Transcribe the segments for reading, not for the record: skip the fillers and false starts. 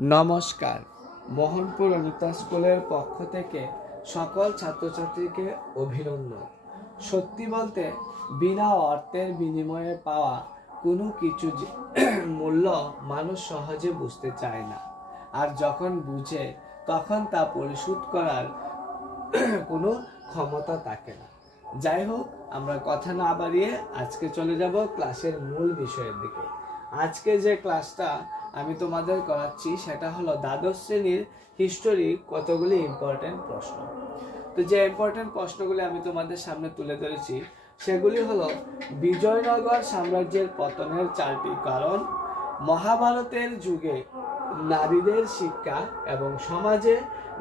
নমস্কার। মোহনপুর অনিতা স্কুলের পক্ষ থেকে সকল ছাত্রছাত্রীকে অভিনন্দন। সত্যি বলতে বিনা অর্থের বিনিময়ে পাওয়া কোনো কিছু মূল্য মানুষ সহজে বুঝতে চায় না, আর যখন বুঝে তখন তা পরিশোধ করার কোনো ক্ষমতা থাকে না। যাই হোক, আমরা কথা না বাড়িয়ে আজকে চলে যাব ক্লাসের মূল বিষয়ের দিকে। আজকে যে ক্লাসটা আমি তোমাদের করাচ্ছি সেটা হলো দ্বাদশ শ্রেণীর হিস্টোরি কতগুলি ইম্পর্টেন্ট প্রশ্ন। তো যে ইম্পর্টেন্ট প্রশ্নগুলি আমি তোমাদের সামনে তুলে ধরেছি সেগুলি হলো বিজয়নগর সাম্রাজ্যের পতনের 4টি কারণ, মহাভারতের যুগে নারীদের শিক্ষা এবং সমাজে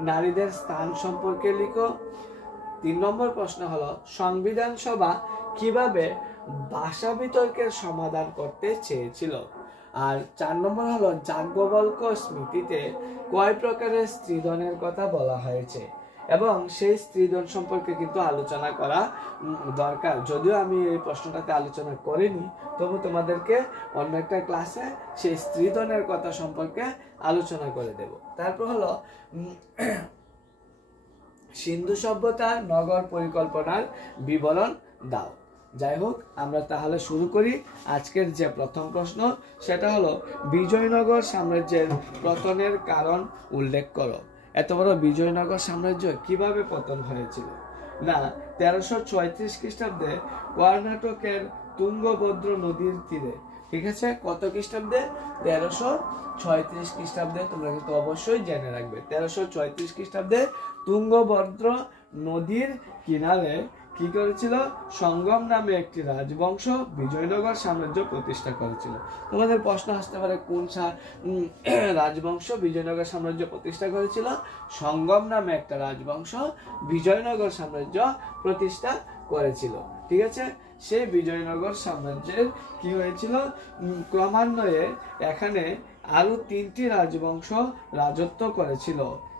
নারীদের স্থান সম্পর্কে লিখো। 3 নম্বর প্রশ্ন হলো সংবিধান সভা কিভাবে ভাষা বিতর্কের সমাধান করতে চেয়েছিল। আর 4 নম্বর হলো যাজ্ঞবল্ক্য স্মৃতিতে কয় প্রকারের স্ত্রীধনের কথা বলা হয়েছে এবং সেই স্ত্রীধন সম্পর্কে কিন্তু আলোচনা করা দরকার। যদিও আমি এই প্রশ্নটাতে আলোচনা করিনি, তবু তোমাদেরকে অন্য একটা ক্লাসে সেই স্ত্রীধনের কথা সম্পর্কে আলোচনা করে দেব। তারপর হলো সিন্ধু সভ্যতার নগর পরিকল্পনার বিবরণ দাও। যাই হোক, আমরা তাহলে শুরু করি। আজকের যে প্রথম প্রশ্ন সেটা হলো বিজয়নগর সাম্রাজ্যের পতনের কারণ উল্লেখ করো। এত বড় বিজয়নগর সাম্রাজ্য কিভাবে পতন হয়েছিল? না, 1336 খ্রিস্টাব্দে কর্ণাটকের তুঙ্গভদ্র নদীর তীরে। ঠিক আছে, কত খ্রিস্টাব্দে? 1336 খ্রিস্টাব্দে। তোমরা কিন্তু অবশ্যই জেনে রাখবে 1336 খ্রিস্টাব্দে তুঙ্গভদ্র নদীর কিনারে কি করেছিল? সঙ্গম নামে একটি রাজবংশ বিজয়নগর সাম্রাজ্য প্রতিষ্ঠা করেছিল। তোমাদের প্রশ্ন আসতে পারে কোন রাজবংশ বিজয়নগর সাম্রাজ্য প্রতিষ্ঠা করেছিল? সঙ্গম নামে একটা রাজবংশ বিজয়নগর সাম্রাজ্য প্রতিষ্ঠা করেছিল। ঠিক আছে, সেই বিজয়নগর সাম্রাজ্যের কি হয়েছিল? ক্রমান্বয়ে এখানে আরো 3টি রাজবংশ রাজত্ব করেছিল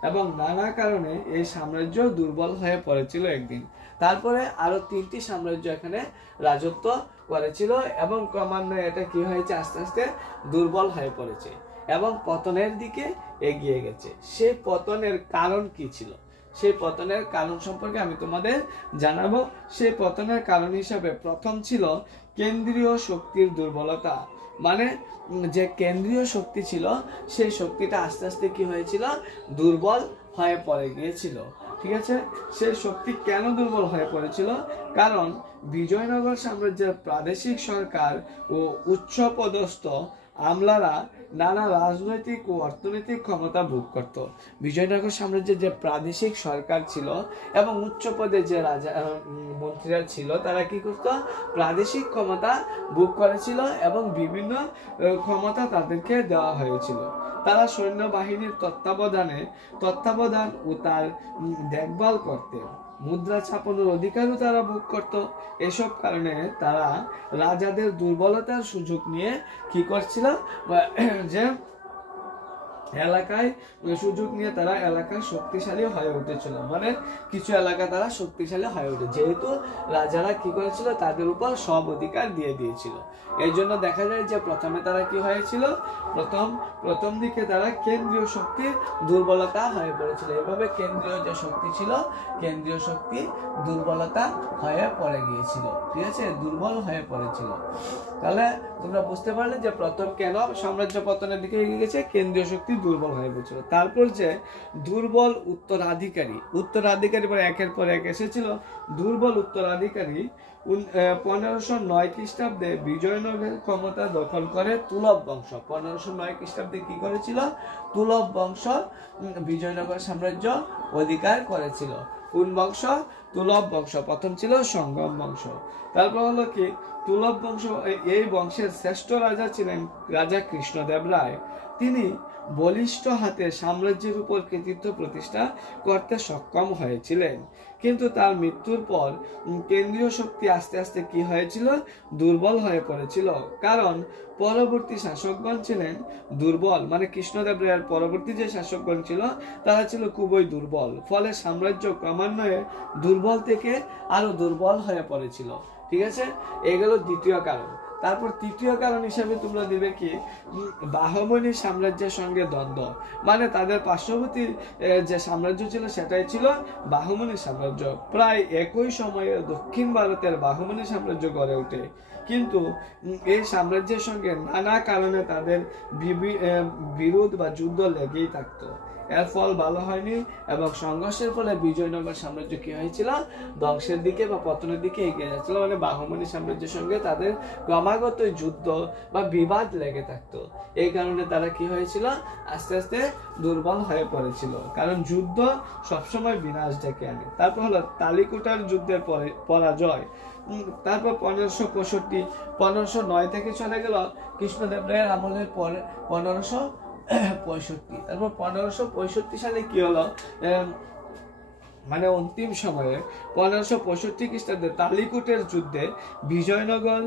এবং নানা কারণে এই সাম্রাজ্য দুর্বল হয়ে পড়েছিল একদিন। তারপরে আরো 3টি সাম্রাজ্য এখানে রাজত্ব করেছিল এবং ক্রমান্বয়ে এটা কি হয়েছে? আস্তে আস্তে দুর্বল হয়ে পড়েছে এবং পতনের দিকে এগিয়ে গেছে। সেই পতনের কারণ কি ছিল? সেই পতনের কারণ সম্পর্কে আমি তোমাদের জানাবো। সেই পতনের কারণ হিসাবে প্রথম ছিল কেন্দ্রীয় শক্তির দুর্বলতা। মানে যে কেন্দ্রীয় শক্তি ছিল সেই শক্তিটা আস্তে আস্তে কি হয়েছিল? দুর্বল হয়ে পড়ে গিয়েছিল। ঠিক আছে, সেই শক্তি কেন দুর্বল হয়ে পড়েছিল? কারণ বিজয়নগর সাম্রাজ্যের প্রাদেশিক সরকার ও উচ্চপদস্থ আমলারা নানা রাজনৈতিক ও অর্থনৈতিক ক্ষমতা ভোগ করত। বিজয়নগর সাম্রাজ্যের যে প্রাদেশিক সরকার ছিল এবং উচ্চ পদে যে রাজা মন্ত্রীরা ছিল তারা কি করত? প্রাদেশিক ক্ষমতা ভোগ করেছিল এবং বিভিন্ন ক্ষমতা তাদেরকে দেওয়া হয়েছিল। তারা সৈন্যবাহিনীর তত্ত্বাবধান ও তার দেখভাল করতেন। মুদ্রা ছাপানোর অধিকারও তারা ভোগ করত। এসব কারণে তারা রাজাদের দুর্বলতার সুযোগ নিয়ে কি করছিল? যে এলাকায় সুযোগ নিয়ে তারা এলাকায় শক্তিশালী হয়ে উঠেছিল। মানে কিছু এলাকা তারা শক্তিশালী হয়ে উঠে, যেহেতু রাজারা কি করেছিল? তাদের উপর সব অধিকার দিয়ে দিয়েছিল। এই জন্য দেখা যায় যে প্রথমে তারা কি হয়েছিল? প্রথম দিকে তারা কেন্দ্রীয় শক্তির দুর্বলতা হয়ে পড়েছিল। এভাবে কেন্দ্রীয় যে শক্তি ছিল, কেন্দ্রীয় শক্তি দুর্বলতা হয়ে পড়ে গিয়েছিল। ঠিক আছে, দুর্বল হয়ে পড়েছিল। তাহলে তোমরা বুঝতে পারলে যে প্রথম কেন সাম্রাজ্য পতনের দিকে এগিয়ে গেছে? কেন্দ্রীয় শক্তি দুর্বল হয়ে পড়েছিল। তারপর যে দুর্বল উত্তরাধিকারী পরে একের পর এক এসেছিল। দুর্বল উত্তরাধিকারী 1509 খ্রিস্টাব্দে বিজয়নগরের ক্ষমতা দখল করে তুলব বংশ। 1509 খ্রিস্টাব্দে কি করেছিল? তুলব বংশ বিজয়নগর সাম্রাজ্য অধিকার করেছিল। কোন বংশ? তুলব বংশ। প্রথম ছিল সঙ্গম বংশ। তারপর হলো কি? তুলব বংশ। এই বংশের শ্রেষ্ঠ রাজা ছিলেন রাজা কৃষ্ণদেব রায়। তিনি বলিষ্ঠ হাতে সাম্রাজ্যের উপর কৃতিত্ব প্রতিষ্ঠা করতে সক্ষম হয়েছিলেন, কিন্তু তার মৃত্যুর পর কেন্দ্রীয় শক্তি আস্তে আস্তে কি হয়েছিল? দুর্বল হয়ে পড়েছিল। কারণ পরবর্তী শাসকগণ ছিলেন দুর্বল। মানে কৃষ্ণদেব রায়ের পরবর্তী যে শাসকগণ ছিল তারা ছিল খুবই দুর্বল। ফলে সাম্রাজ্য ক্রমান্বয়ে দুর্বল থেকে আরো দুর্বল হয়ে পড়েছিল। ঠিক আছে, এগুলো দ্বিতীয় কারণ। তারপর তৃতীয় কারণ হিসাবে তোমরা দিবে কি, বাহমনি সাম্রাজ্যের সঙ্গে দ্বন্দ্ব, মানে তাদের পার্শ্ববর্তী যে সাম্রাজ্য ছিল সেটাই ছিল বাহমনি সাম্রাজ্য। প্রায় একই সময়ে দক্ষিণ ভারতের বাহমনি সাম্রাজ্য গড়ে ওঠে, কিন্তু এই সাম্রাজ্যের সঙ্গে নানা কারণে তাদের বিরোধ বা যুদ্ধ লেগেই থাকতো। এর ফল ভালো হয়নি এবং সংঘর্ষের ফলে বিজয়নগর সাম্রাজ্য কি হয়েছিল, ধ্বংসের দিকে বা পতনের দিকে এগিয়ে যাচ্ছিল। মানে বাহমনি সাম্রাজ্যের সঙ্গে তাদের ক্রমাগত যুদ্ধ বা বিবাদ লেগে থাকতো। এই কারণে তারা কি হয়েছিল, আস্তে আস্তে দুর্বল হয়ে পড়েছিল, কারণ যুদ্ধ সবসময় বিনাশ ডেকে আনে। তারপর হলো তালিকোটার যুদ্ধের পরাজয়। তারপর 1509 থেকে চলে গেল কৃষ্ণদেব রায়ের আমলের পরে 1565। তারপর 1565 সালে কি হলো, মানে অন্তিম সময়ে 1565 খ্রিস্টাব্দে তালিকোটের যুদ্ধে বিজয়নগর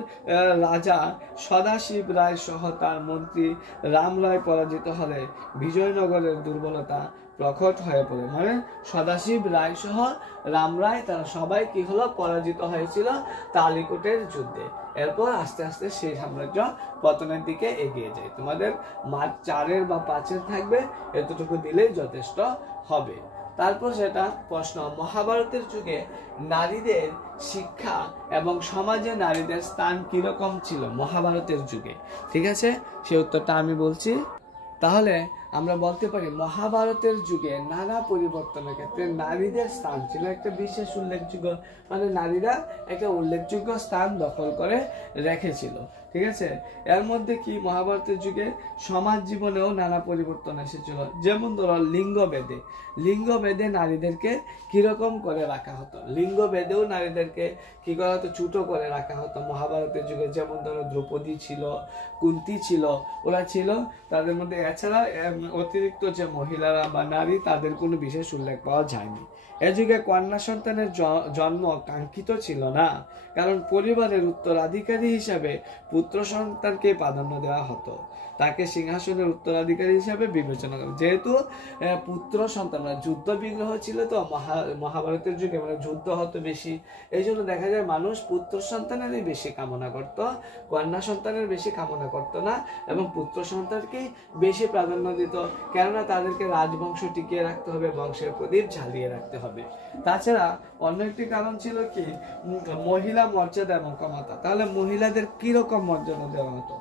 রাজা সদাশিব রায় সহ তার মন্ত্রী রাম রায় পরাজিত হলে বিজয়নগরের দুর্বলতা প্রকট হয়ে পড়ে। মানে সদাশিব রায় সহ রাম রায় তারা সবাই কি হলো, পরাজিত হয়েছিল তালিকোটের যুদ্ধে। এরপর আস্তে আস্তে সেই সাম্রাজ্য পতনের দিকে এগিয়ে যায়। তোমাদের মার্ক 4 বা 5 থাকবে, এতটুকু দিলেই যথেষ্ট হবে। তারপর সেটা প্রশ্ন, মহাভারতের যুগে নারীদের শিক্ষা এবং সমাজে নারীদের স্থান কিরকম ছিল মহাভারতের যুগে? ঠিক আছে, সে উত্তরটা আমি বলছি। তাহলে আমরা বলতে পারি মহাভারতের যুগে নানা পরিবর্তনের ক্ষেত্রে নারীদের স্থান ছিল একটা বিশেষ উল্লেখযোগ্য, মানে নারীরা একটা উল্লেখযোগ্য স্থান দখল করে রেখেছিল। ঠিক আছে, এর মধ্যে কি মহাভারতের যুগে সমাজ জীবনেও নানা পরিবর্তন এসেছিল। যেমন ধরো লিঙ্গভেদে নারীদেরকে কিরকম করে রাখা হতো, লিঙ্গভেদেও নারীদেরকে কি করা হতো, ছোট করে রাখা হতো মহাভারতের যুগে। যেমন ধরো দ্রৌপদী ছিল, কুন্তী ছিল, ওরা ছিল তাদের মধ্যে। এছাড়া অতিরিক্ত যে মহিলারা বা নারী, তাদের কোনো বিশেষ উল্লেখ পাওয়া যায়নি। এ যুগে কন্যা সন্তানের জন্ম কাঙ্ক্ষিত ছিল না, কারণ পরিবারের উত্তরাধিকারী হিসাবে পুত্র সন্তানকে প্রাধান্য দেওয়া হতো, তাকে সিংহাসনের উত্তরাধিকারী হিসাবে বিবেচনা করা। যেহেতু পুত্র সন্তান যুদ্ধ বিগ্রহ ছিল, তো মহাভারতের যুগে মানে যুদ্ধ হতো বেশি, এই জন্য দেখা যায় মানুষ পুত্র সন্তানেরই বেশি কামনা করত, কন্যা সন্তানের বেশি কামনা করত না, এবং পুত্র সন্তানকেই বেশি প্রাধান্য দিত, কেননা তাদেরকে রাজবংশ টিকিয়ে রাখতে হবে, বংশের প্রদীপ ঝালিয়ে রাখতে হবে। তাছাড়া অন্য একটি কারণ ছিল কি, মহিলা মর্যাদা এবং ক্ষমতা। তাহলে মহিলাদের কিরকম মর্যাদা দেওয়া হতো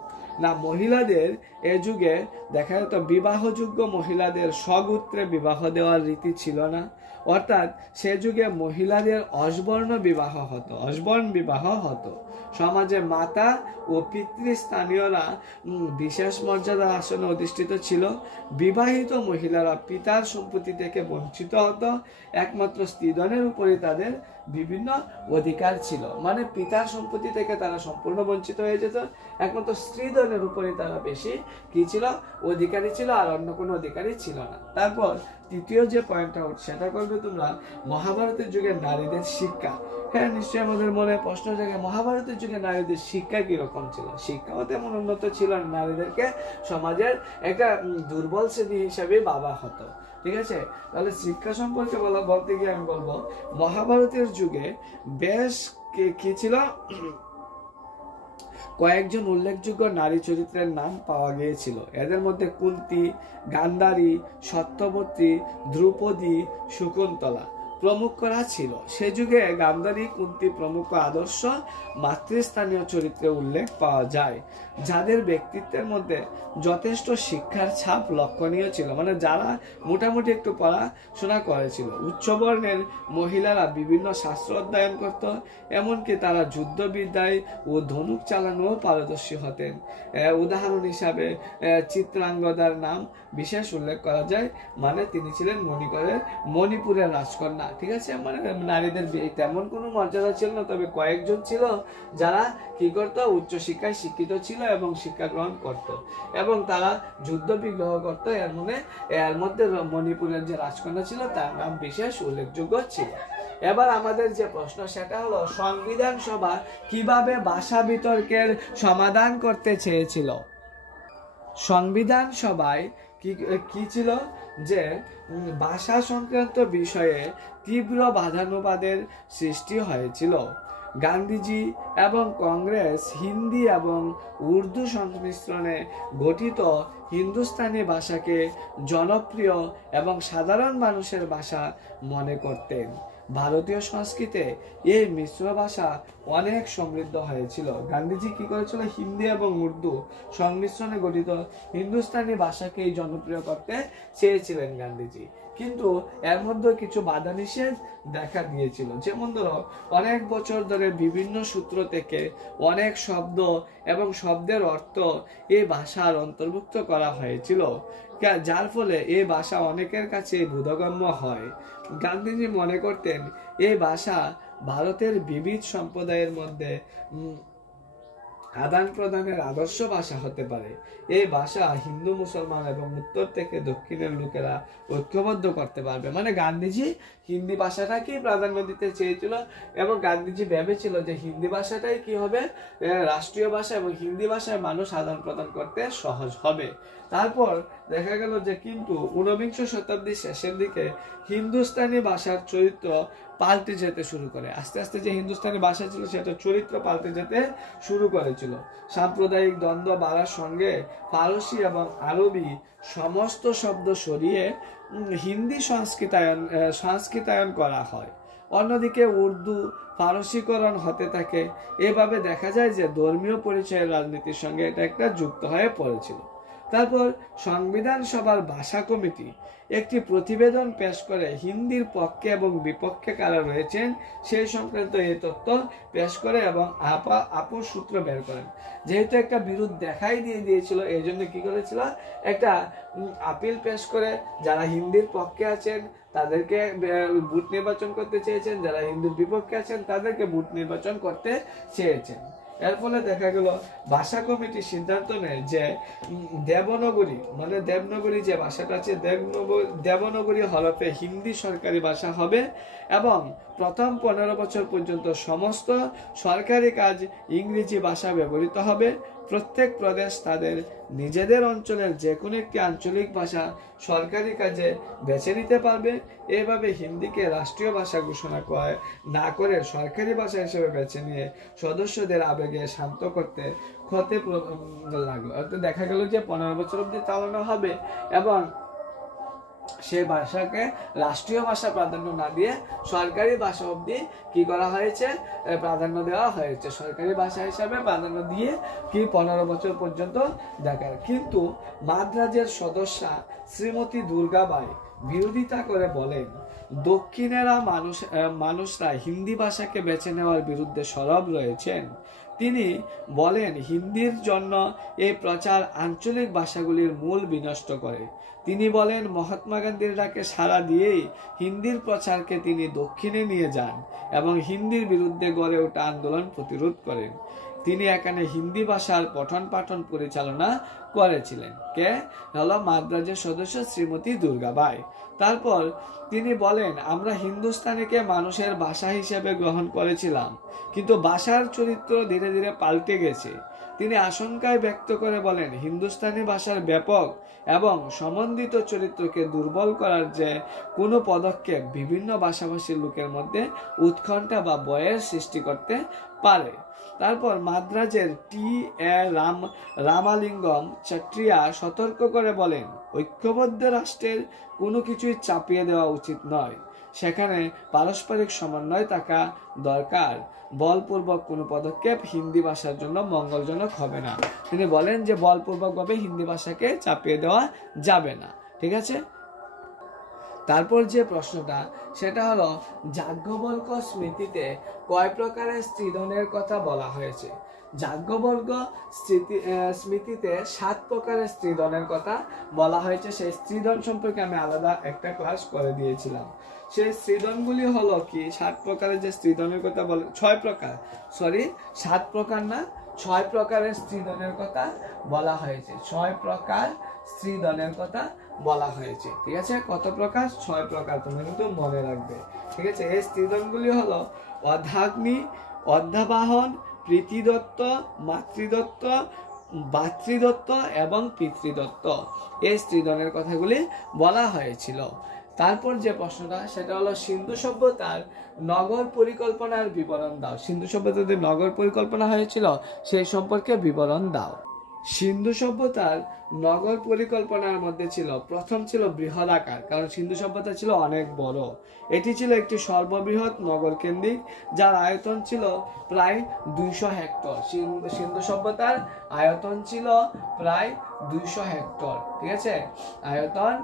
না, মহিলাদের এ যুগে দেখা যেত বিবাহযোগ্য মহিলাদের স্বগোত্রে বিবাহ দেওয়ার রীতি ছিল না, অর্থাৎ সে যুগে মহিলাদের অসবর্ণ বিবাহ হতো। সমাজে মাতা ও পিতৃস্থানীয়রা বিশেষ মর্যাদার আসনে অধিষ্ঠিত ছিল। বিবাহিত মহিলারা পিতার সম্পত্তি থেকে বঞ্চিত হতো, একমাত্র স্ত্রীধনের উপরই তাদের বিভিন্ন অধিকার ছিল। মানে পিতার সম্পত্তি থেকে তারা সম্পূর্ণ বঞ্চিত হয়ে যেত, একমাত্র স্ত্রীধনের উপরই তারা বেশি কি ছিল, অধিকারী ছিল, আর অন্য কোনো অধিকারী ছিল না। তারপর তৃতীয় যে পয়েন্টটা উঠছে সেটা করবে তোমরা, মহাভারতের যুগে নারীদের শিক্ষা। হ্যাঁ, নিশ্চয়ই আমাদের মনে প্রশ্ন জাগে, মহাভারতের যুগে নারীদের শিক্ষা কিরকম ছিল? শিক্ষাও তেমন উন্নত ছিল না, নারীদেরকে সমাজের একটা দুর্বল শ্রেণী হিসাবে ভাবা হতো। ঠিক আছে, তাহলে শিক্ষা সম্পর্কে বলতে গিয়ে আমি বলবো মহাভারতের যুগে বেশ কি ছিল, কয়েকজন উল্লেখযোগ্য নারী চরিত্রের নাম পাওয়া গিয়েছিল। এদের মধ্যে কুন্তী, গান্ধারী, সত্যবতী, দ্রৌপদী, শকুন্তলা প্রমুখরা ছিল। সে যুগে গান্ধারী, কুন্তী প্রমুখ আদর্শ মাতৃস্থানীয় চরিত্রে উল্লেখ পাওয়া যায়, যাদের ব্যক্তিত্বের মধ্যে যথেষ্ট শিক্ষার ছাপ লক্ষণীয় ছিল। মানে যারা মোটামুটি একটু পড়াশোনা করেছিল। উচ্চবর্ণের মহিলারা বিভিন্ন শাস্ত্র অধ্যয়ন করত, এমনকি তারা যুদ্ধবিদ্যায় ও ধনুক চালানোও পারদর্শী হতেন। উদাহরণ হিসাবে চিত্রাঙ্গদার নাম বিশেষ উল্লেখ করা যায়, মানে তিনি ছিলেন মণিপুরের রাজকন্যা। ঠিক আছে, মানে নারীদের তেমন কোনো মর্যাদা ছিল না, তবে কয়েকজন ছিল যারা কি করত, উচ্চ শিক্ষায় শিক্ষিত ছিল এবং শিক্ষা গ্রহণ করত, এবং তারা যুদ্ধ বিগ্রহ করত। এর মধ্যে মণিপুরের যে রাজকন্যা ছিল তার নাম বিশেষ উল্লেখযোগ্য ছিল। এবার আমাদের যে প্রশ্ন সেটা হলো, সংবিধান সভা কিভাবে ভাষা বিতর্কের সমাধান করতে চেয়েছিল? সংবিধান সভায় কি ছিল যে ভাষা সংক্রান্ত বিষয়ে তীব্র বাদানুবাদের সৃষ্টি হয়েছিল। গান্ধীজি এবং কংগ্রেস হিন্দি এবং উর্দু সংমিশ্রণে গঠিত হিন্দুস্তানি ভাষাকে জনপ্রিয় এবং সাধারণ মানুষের ভাষা মনে করতেন। ভারতীয় সংস্কৃতিতে এই মিশ্র ভাষা অনেক সমৃদ্ধ হয়েছিল। গান্ধীজি কি করেছিল? হিন্দি এবং উর্দু সংমিশ্রণে গঠিত হিন্দুস্তানি ভাষাকেই জনপ্রিয় করতে চেয়েছিলেন গান্ধীজি। কিন্তু এর মধ্যে কিছু বাধা নিষেধ দেখা দিয়েছিল। যেমন ধরো, অনেক বছর ধরে বিভিন্ন সূত্র থেকে অনেক শব্দ এবং শব্দের অর্থ এই ভাষার অন্তর্ভুক্ত করা হয়েছিল, যার ফলে এই ভাষা অনেকের কাছে বোধগম্য হয়। গান্ধীজি মনে করতেন এই ভাষা ভারতের বিবিধ সম্প্রদায়ের মধ্যে আদান প্রদানের আদর্শ ভাষা হতে পারে। এই ভাষা হিন্দু, মুসলমান এবং উত্তর থেকে দক্ষিণের লোকেরা ঐক্যবদ্ধ করতে পারবে। মানে গান্ধীজি হিন্দি ভাষাটাকেই প্রাধান্য দিতে চেয়েছিল এবং গান্ধীজি ভেবেছিল যে হিন্দি ভাষাটাই কি হবে, রাষ্ট্রীয় ভাষা, এবং হিন্দি ভাষায় মানুষ আদান প্রদান করতে সহজ হবে। তারপর দেখা গেল যে কিন্তু ঊনবিংশ শতাব্দীর শেষের দিকে হিন্দুস্তানি ভাষার চরিত্র পাল্টে যেতে শুরু করে। আস্তে আস্তে যে হিন্দুস্তানি ভাষা ছিল সেটা চরিত্র পাল্টে যেতে শুরু করেছিল। সাম্প্রদায়িক দ্বন্দ্ব বাড়ার সঙ্গে ফারসি এবং আরবি সমস্ত শব্দ সরিয়ে হিন্দি সংস্কৃতায়ন করা হয়। অন্যদিকে উর্দু ফারসিকরণ হতে থাকে। এভাবে দেখা যায় যে ধর্মীয় পরিচয়ের রাজনীতির সঙ্গে এটা একটা যুক্ত হয়ে পড়েছিল। তারপর সংবিধান সভার ভাষা কমিটি একটি প্রতিবেদন পেশ করে হিন্দির পক্ষে এবং বিপক্ষে কারা রয়েছেন সেই সংক্রান্ত এই তথ্য পেশ করে এবং আপোষ সূত্র বের করেন। যেহেতু একটা বিরোধ দেখাই দিয়েছিল, এই জন্য কি করেছিল, একটা আপিল পেশ করে যারা হিন্দির পক্ষে আছেন তাদেরকে ভোট নির্বাচন করতে চেয়েছেন, যারা হিন্দির বিপক্ষে আছেন তাদেরকে ভোট নির্বাচন করতে চেয়েছেন। এর ফলে দেখা গেল ভাষা কমিটি সিদ্ধান্ত নেয় যে দেবনগরী যে ভাষাটা আছে, দেবনগরী হরফে হিন্দি সরকারি ভাষা হবে এবং প্রথম 15 বছর পর্যন্ত সমস্ত সরকারি কাজ ইংরেজি ভাষা ব্যবহৃত হবে। প্রত্যেক প্রদেশ তাদের নিজেদের অঞ্চলের যে কোনো একটি আঞ্চলিক ভাষা সরকারি কাজে বেছে নিতে পারবে। এভাবে হিন্দিকে রাষ্ট্রীয় ভাষা ঘোষণা না করে সরকারি ভাষা হিসেবে বেছে নিয়ে সদস্যদের আবেগে শান্ত করতে লাগলো। দেখা গেল যে 15 বছর অব্দি চালানো হবে এবং সেই ভাষাকে রাষ্ট্রীয় ভাষা প্রাধান্য না দিয়ে সরকারি ভাষা অব্দি কি করা হয়েছে, প্রাধান্য দেওয়া হয়েছে। সরকারি ভাষা হিসাবে প্রাধান্য দিয়ে কি 15 বছর পর্যন্ত দেখার। কিন্তু মাদ্রাজের সদস্যা শ্রীমতী দুর্গাবাই বিরোধিতা করে বলেন দক্ষিণেরা মানুষরা হিন্দি ভাষাকে বেছে নেওয়ার বিরুদ্ধে সরব রয়েছেন। তিনি বলেন হিন্দির জন্য এই প্রচার আঞ্চলিক ভাষাগুলির মূল বিনষ্ট করে। তিনি বলেন মহাত্মা গান্ধীর ডাকে সাড়া দিয়েই হিন্দির প্রচারকে তিনি দক্ষিণে নিয়ে যান এবং হিন্দির বিরুদ্ধে গড়ে ওঠা আন্দোলন প্রতিরোধ করেন। তিনি এখানে হিন্দি ভাষার পঠন পাঠন পরিচালনা করেছিলেন। কে হলো? মাদ্রাজের সদস্য শ্রীমতী দুর্গাবাই। তারপর তিনি বলেন আমরা হিন্দুস্তানিকে মানুষের ভাষা হিসেবে গ্রহণ করেছিলাম, কিন্তু ভাষার চরিত্র ধীরে ধীরে পাল্টে গেছে। তিনি আশঙ্কায় ব্যক্ত করে বলেন হিন্দুস্তানি ভাষার ব্যাপক এবং সমন্বিত চরিত্রকে দুর্বল করার যে কোনো পদক্ষেপ বিভিন্ন ভাষাভাষীর লোকের মধ্যে উৎকণ্ঠা বা ভয়ের সৃষ্টি করতে পারে। তারপর মাদ্রাজের রামালিঙ্গম চট্রিয়া সতর্ক করে বলেন ঐক্যবদ্ধ রাষ্ট্রের কোনো কিছুই চাপিয়ে দেওয়া উচিত নয়, সেখানে পারস্পরিক সমন্বয় থাকা দরকার। বলপূর্বক কোনো পদক্ষেপ হিন্দি ভাষার জন্য মঙ্গলজনক হবে না। তিনি বলেন যে বলপূর্বক ভাবে হিন্দি ভাষাকে চাপিয়ে দেওয়া যাবে না। ঠিক আছে। তারপর যে প্রশ্নটা সেটা হলো যাজ্ঞবল্ক স্মৃতিতে কয় প্রকারের স্ত্রীধনের কথা বলা হয়েছে? যাজ্ঞবল্ক স্মৃতিতে 7 প্রকারের স্ত্রীধনের কথা বলা হয়েছে। সেই স্ত্রীধন সম্পর্কে আমি আলাদা একটা ক্লাস করে দিয়েছিলাম। সেই স্ত্রীধনগুলি হলো কি 7 প্রকারের যে স্ত্রীধনের কথা বলে 6 প্রকার, 7 প্রকার না, 6 প্রকারের স্ত্রীধনের কথা বলা হয়েছে। 6 প্রকার স্ত্রীধনের কথা বলা হয়েছে। ঠিক আছে। কত প্রকার? 6 প্রকার। তুমি কিন্তু মনে রাখবে। ঠিক আছে। এই স্ত্রীধনগুলি হলো অর্ধাগ্নি, অর্ধাবাহন, প্রীতিদত্ত, মাতৃদত্ত, ভাতৃদত্ত এবং পিতৃদত্ত। এই স্ত্রীধনের কথাগুলি বলা হয়েছিল। তারপর যে প্রশ্নটা সেটা হলো সিন্ধু সভ্যতার নগর পরিকল্পনার বিবরণ দাও। সিন্ধু সভ্যতাতে নগর পরিকল্পনা হয়েছিল সেই সম্পর্কে বিবরণ দাও। সিন্ধু সভ্যতার নগর পরিকল্পনার মধ্যে ছিল, প্রথম ছিল বৃহদাকার, কারণ সিন্ধু সভ্যতা ছিল অনেক বড়। এটি ছিল একটি সর্ববৃহৎ নগর কেন্দ্রিক, যার আয়তন ছিল প্রায় 200 হেক্টর। সিন্ধু সভ্যতার আয়তন ছিল প্রায় 200 হেক্টর। ঠিক আছে, আয়তন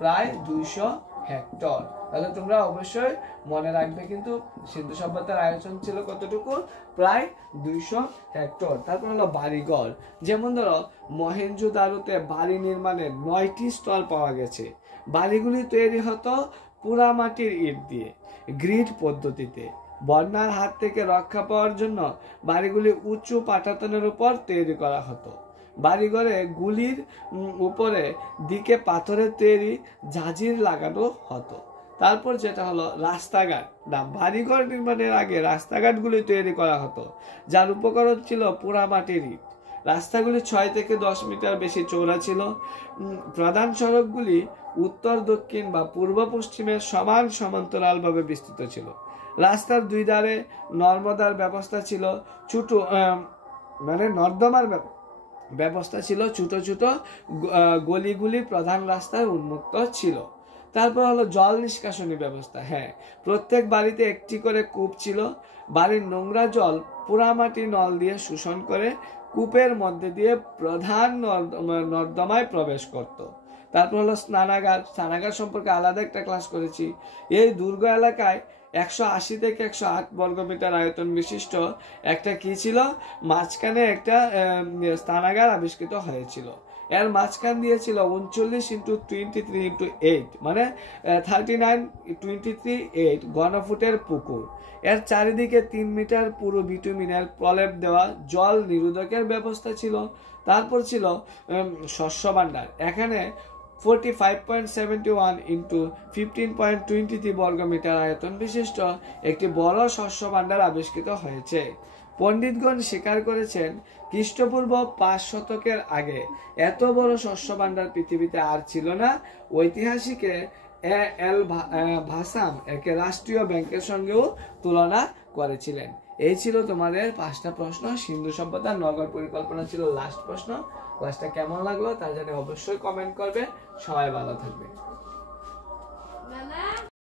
প্রায় 200 হেক্টর। তাহলে তোমরা অবশ্যই মনে রাখবে, কিন্তু সিন্ধু সভ্যতার আয়তন ছিল কতটুকু? প্রায় 200 হেক্টর। তারপর হলো বাড়িঘর, যেমন ধরো মহেঞ্জোদারোতে বাড়ি নির্মাণের 9টি স্থল পাওয়া গেছে। বাড়িগুলি তৈরি হতো পোড়ামাটির ইট দিয়ে, গ্রিড পদ্ধতিতে। বন্যার হাত থেকে রক্ষা পাওয়ার জন্য বাড়িগুলি উঁচু পাটাতনের উপর তৈরি করা হতো। বাড়িঘরে গুলির উপরে দিকে পাথরের তৈরি জাজির লাগানো হতো। তারপর যেটা হলো রাস্তাঘাট, না বাড়িঘর নির্মাণের আগে রাস্তাঘাটগুলি তৈরি করা হতো, যার উপকরণ ছিল পোড়ামাটির ইট। রাস্তাগুলি 6 থেকে 10 মিটার বেশি চওড়া ছিল। প্রধান সড়কগুলি উত্তর দক্ষিণ বা পূর্ব পশ্চিমের সমান সমান্তরালভাবে বিস্তৃত ছিল। রাস্তার দুই ধারে নর্মদার ব্যবস্থা ছিল, ছোট নর্দমার ব্যবস্থা ছিল, ছোট ছোট গলিগুলি প্রধান রাস্তায় উন্মুক্ত ছিল। তারপর হলো জল নিষ্কাশনী ব্যবস্থা। হ্যাঁ, প্রত্যেক বাড়িতে একটি করে কূপ ছিল। বাড়ির নোংরা জল পোড়ামাটি নল দিয়ে শোষণ করে কূপের মধ্যে দিয়ে প্রধান নর্দমায় প্রবেশ করত। তারপর হলো স্নানাগার। স্নানাগার সম্পর্কে আলাদা একটা ক্লাস করেছি। এই দুর্গ এলাকায় 180 থেকে 108 বর্গমিটার আয়তন বিশিষ্ট একটা কি ছিল, মাঝখানে একটা স্নানাগার আবিষ্কৃত হয়েছিল। এর মাঝখান দিয়েছিল 39x23x8 মানে 39x23 ঘনফুটের পুকুর। এর চারিদিকে 3 মিটার পুরো বিটুমিনের প্রলেপ দেওয়া জল নিরোধকের ব্যবস্থা ছিল। তারপর ছিল শস্য ভাণ্ডার। এখানে 45.71 × 15.23 বর্গমিটার আয়তন বিশিষ্ট একটি বড় শস্য ভাণ্ডার আবিষ্কৃত হয়েছে। পণ্ডিতগণ স্বীকার করেছেন খ্রিস্টপূর্ব 5 শতকের আগে এত বড় শস্য ভাণ্ডার পৃথিবীতে আর ছিল না। ঐতিহাসিক এল ভাসাম একে রাষ্ট্রীয় ব্যাংকের সঙ্গেও তুলনা করেছিলেন। এই ছিল তোমাদের 5টা প্রশ্ন। সিন্ধু সভ্যতার নগর পরিকল্পনা ছিল লাস্ট প্রশ্ন। ক্লাসটা কেমন লাগলো তা জানি অবশ্যই কমেন্ট করবে। সবাই ভালো থাকবে।